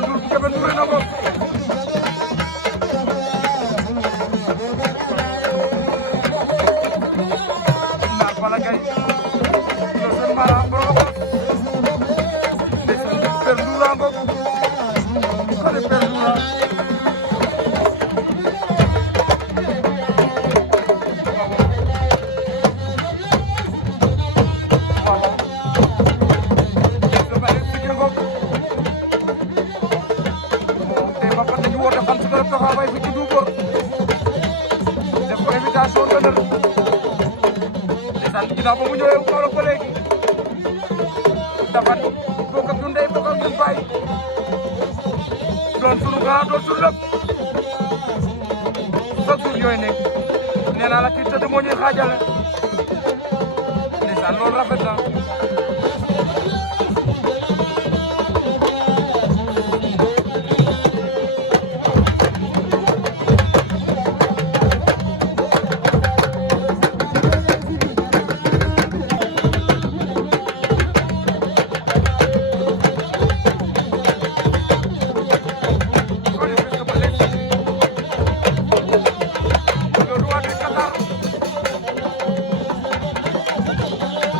Ndour bu Kébé Ndour na ko na Balla Gaye yo sen mara borom ko Père Ndour a ngok ko le Père Ndour Taxawaay fi ci Duubor def ko invitation d'honneur ndeysaan ginnaaw ba mu ñëwee Kaolack ba léegi dafa bokk ak ñun ndey bokk ak ñun baay doon sunu grand doon sunu lépp chaque jour yooyu nekk nee naa la kii tëdd moo ñuy xaajale ndeysaan loolu rafet na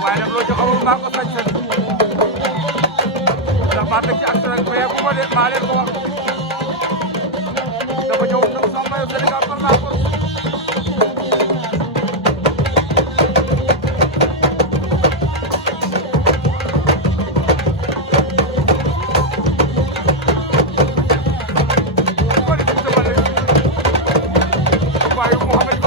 waaye nag loo joxewul maa ko sañ seen ndax maa teg ci acte rek mais bu ma leen maa leen ko wax dafa ñëw ñëw sama maillot Sénégal par la force waaye Mouhamed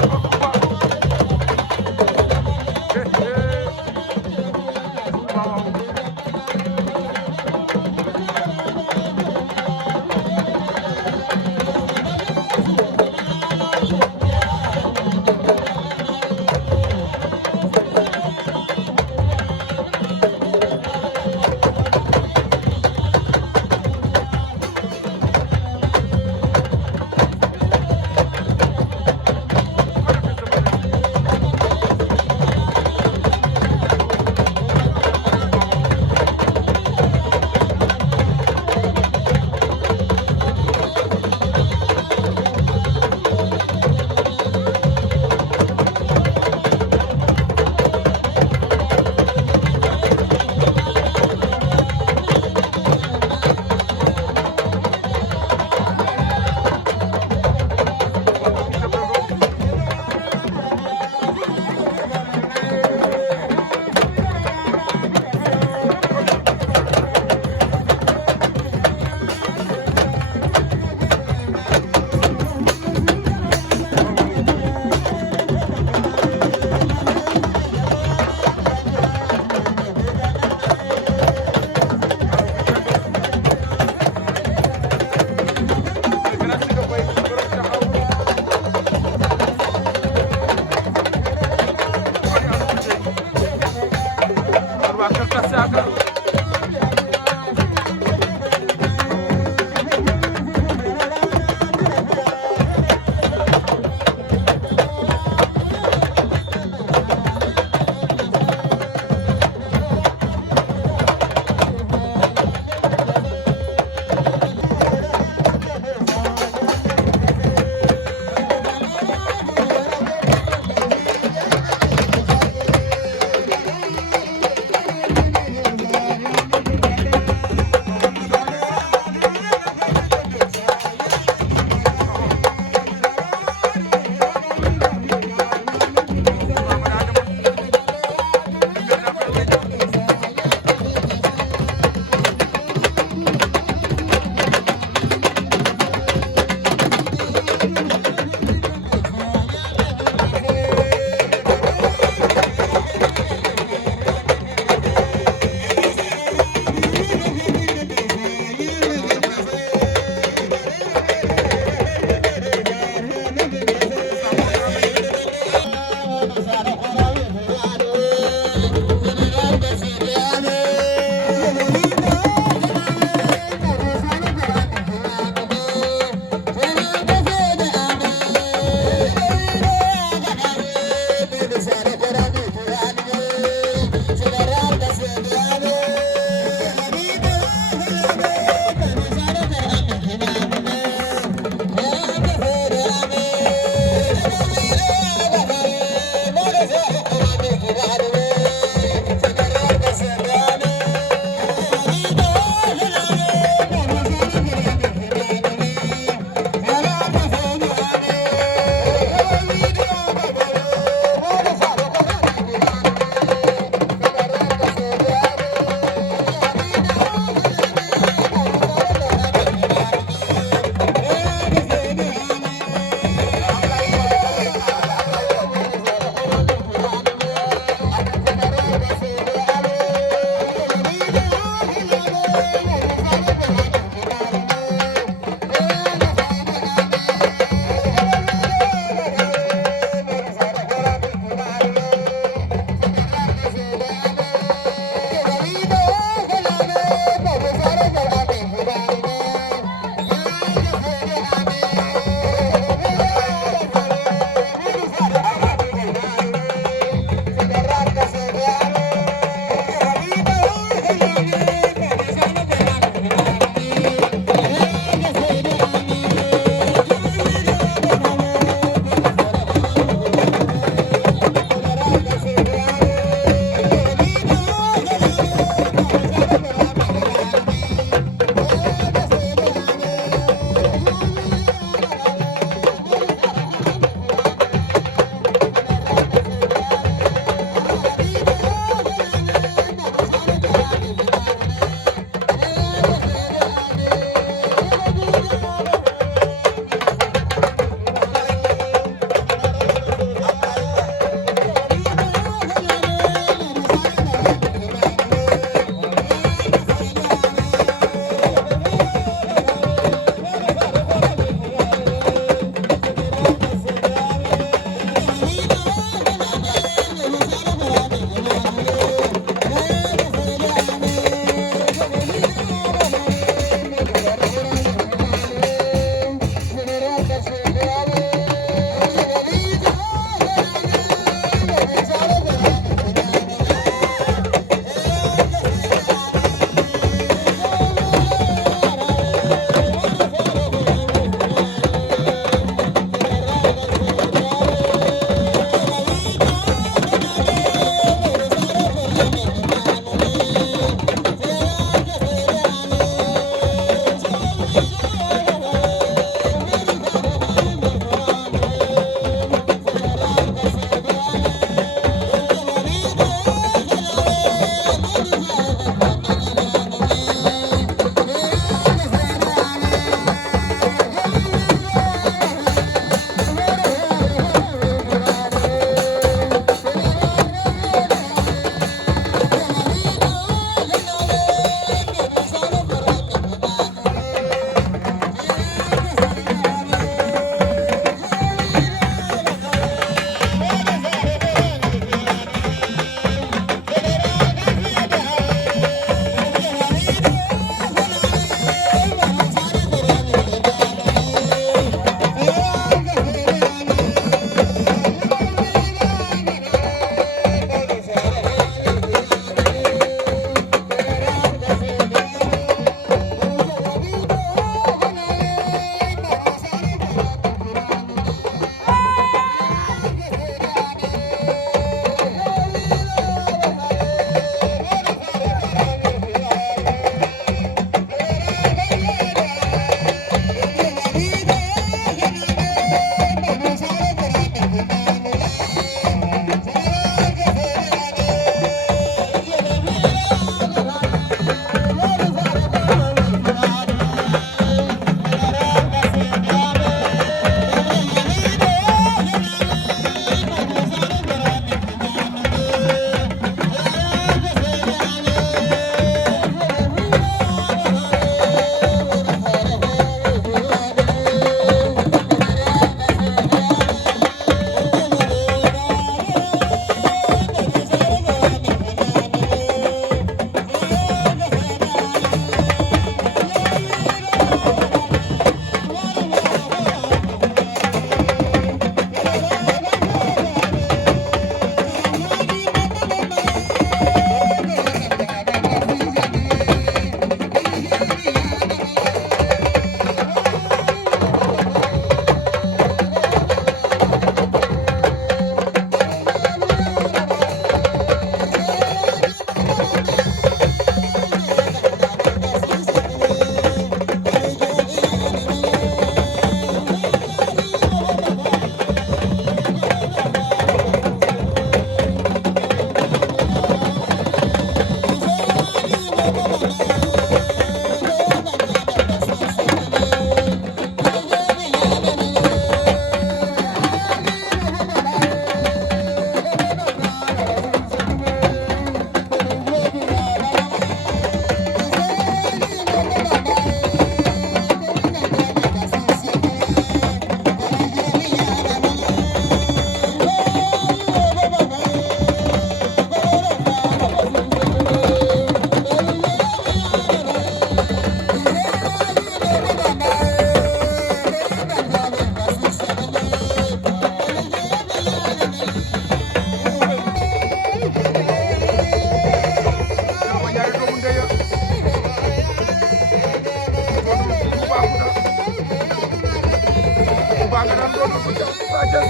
Sa Thiès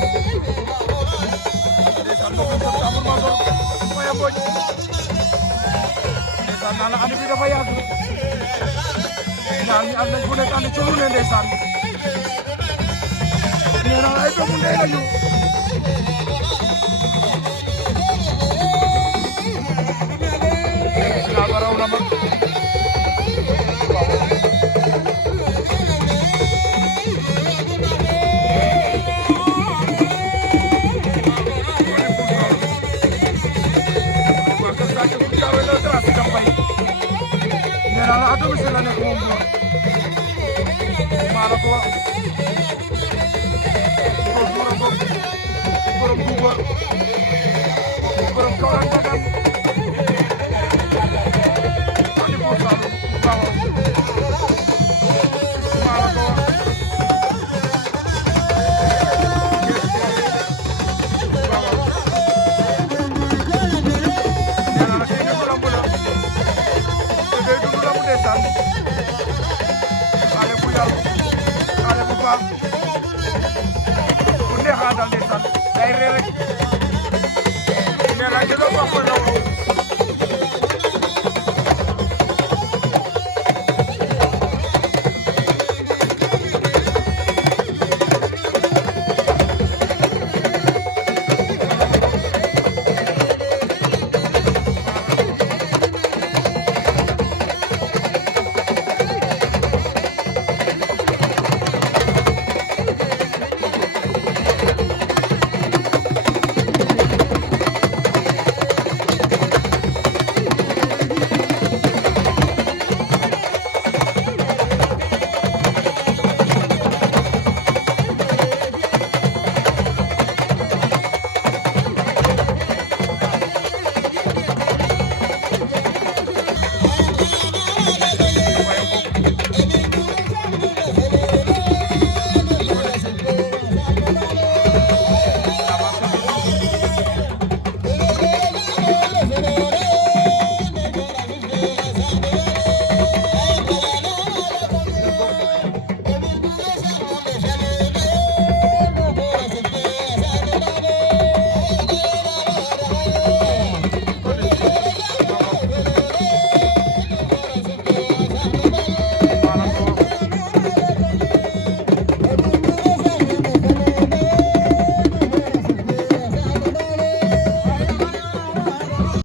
ndeysaan moo gën sa amul ma doon Maya Mbodj ndeysaan naa la ànd bi dafa yàgg ñaar ñi ànd nañ fu nekk ànd ci lu ne ndeysaan nee naa ay doomu ndey lañu final ba raw na ma nee naa la à domicile la nekk moom maa la ko wax borom Duuba borom Kaolack Ndangaan ani bo Saalum waaw maa la ko wax nee naa la kii ñu lamb la te day dund lamb ndeysaan xale bu yaru xale bu baax bu neex a dal ndeysaan day ree rek nee naa jëloo wax ko